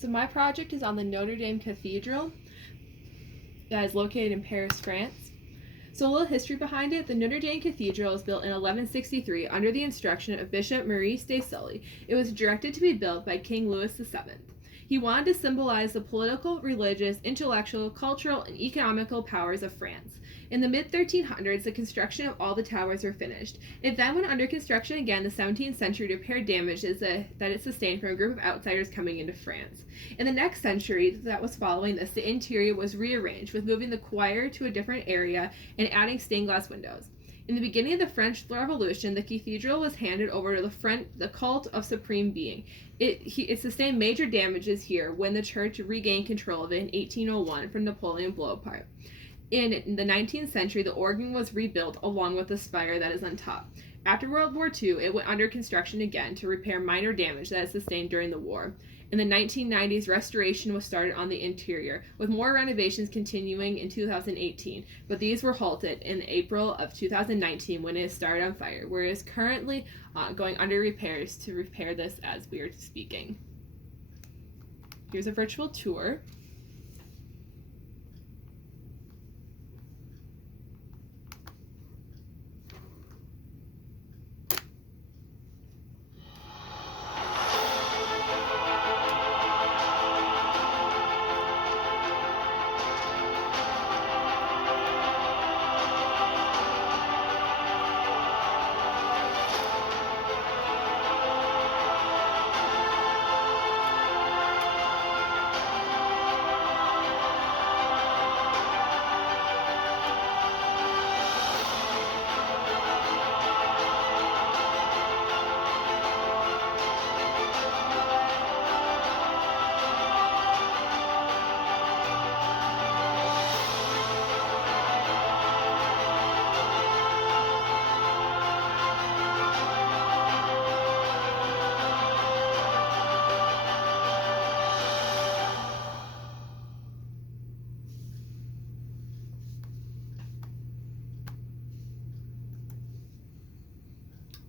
So my project is on the Notre-Dame Cathedral that is located in Paris, France. So a little history behind it. The Notre-Dame Cathedral was built in 1163 under the instruction of Bishop Maurice de Sully. It was directed to be built by King Louis VII. He wanted to symbolize the political, religious, intellectual, cultural, and economical powers of France. In the mid-1300s, the construction of all the towers were finished. It then went under construction again in the 17th century to repair damages that it sustained from a group of outsiders coming into France. In the next century that was following this, the interior was rearranged, with moving the choir to a different area and adding stained glass windows. In the beginning of the French Revolution, the cathedral was handed over to the cult of Supreme Being. It sustained major damages here when the church regained control of it in 1801 from Napoleon Bonaparte. In the 19th century, the organ was rebuilt along with the spire that is on top. After World War II, it went under construction again to repair minor damage that it sustained during the war. In the 1990s, restoration was started on the interior, with more renovations continuing in 2018, but these were halted in April of 2019 when it started on fire, where it is currently going under repairs to repair this as we are speaking. Here's a virtual tour.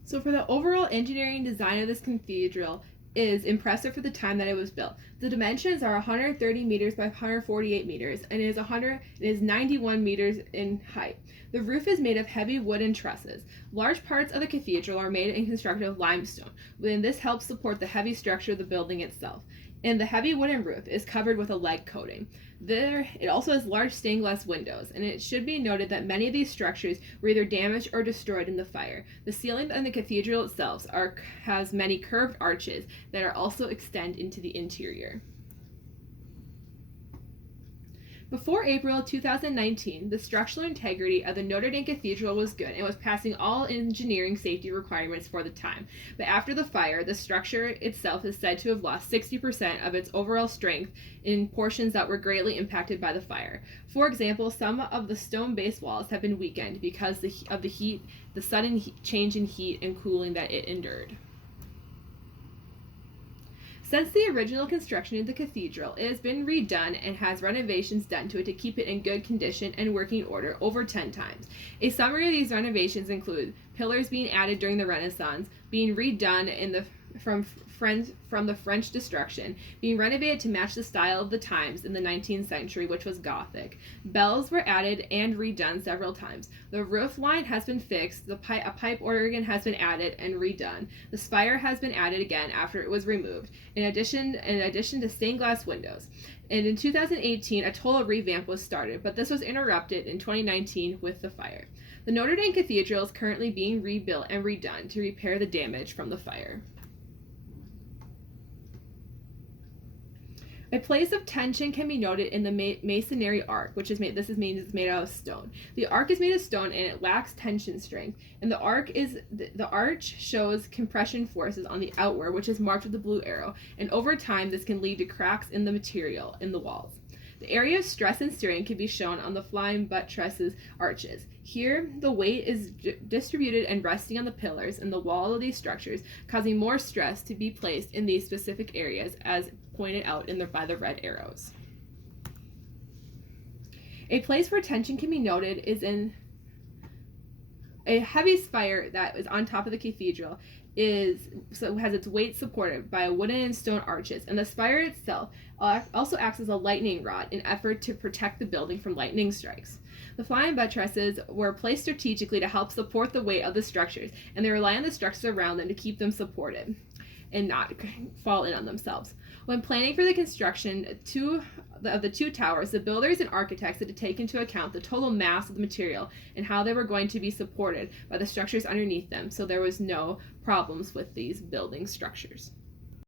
So for the overall engineering design of this cathedral is impressive for the time that it was built. The dimensions are 130 meters by 148 meters, and it is 91 meters in height. The roof is made of heavy wooden trusses. Large parts of the cathedral are made and constructed of limestone, and this helps support the heavy structure of the building itself. And the heavy wooden roof is covered with a lead coating. It also has large stained glass windows, and it should be noted that many of these structures were either damaged or destroyed in the fire. The ceiling in the cathedral itself has many curved arches that are also extend into the interior. Before April 2019, the structural integrity of the Notre-Dame Cathedral was good and was passing all engineering safety requirements for the time. But after the fire, the structure itself is said to have lost 60% of its overall strength in portions that were greatly impacted by the fire. For example, some of the stone-based walls have been weakened because of the sudden change in heat and cooling that it endured. Since the original construction of the cathedral, it has been redone and has renovations done to it to keep it in good condition and working order over 10 times. A summary of these renovations include pillars being added during the Renaissance, being redone from the French destruction, being renovated to match the style of the times in the 19th century, which was Gothic. Bells were added and redone several times. The roof line has been fixed, a pipe organ has been added and redone. The spire has been added again after it was removed, in addition to stained glass windows. And in 2018, a total revamp was started, but this was interrupted in 2019 with the fire. The Notre Dame Cathedral is currently being rebuilt and redone to repair the damage from the fire. A place of tension can be noted in the masonry arch, which is made out of stone. The arch is made of stone and it lacks tension strength. And the arch shows compression forces on the outward, which is marked with the blue arrow. And over time, this can lead to cracks in the material in the walls. The area of stress and strain can be shown on the flying buttresses arches. Here, the weight is distributed and resting on the pillars and the wall of these structures, causing more stress to be placed in these specific areas, as pointed out by the red arrows. A place where tension can be noted is in a heavy spire that is on top of the cathedral. has its weight supported by wooden and stone arches, and the spire itself also acts as a lightning rod in effort to protect the building from lightning strikes. The flying buttresses were placed strategically to help support the weight of the structures, and they rely on the structures around them to keep them supported and not fall in on themselves. When planning for the construction of the two towers, the builders and architects had to take into account the total mass of the material and how they were going to be supported by the structures underneath them, so there was no problems with these building structures.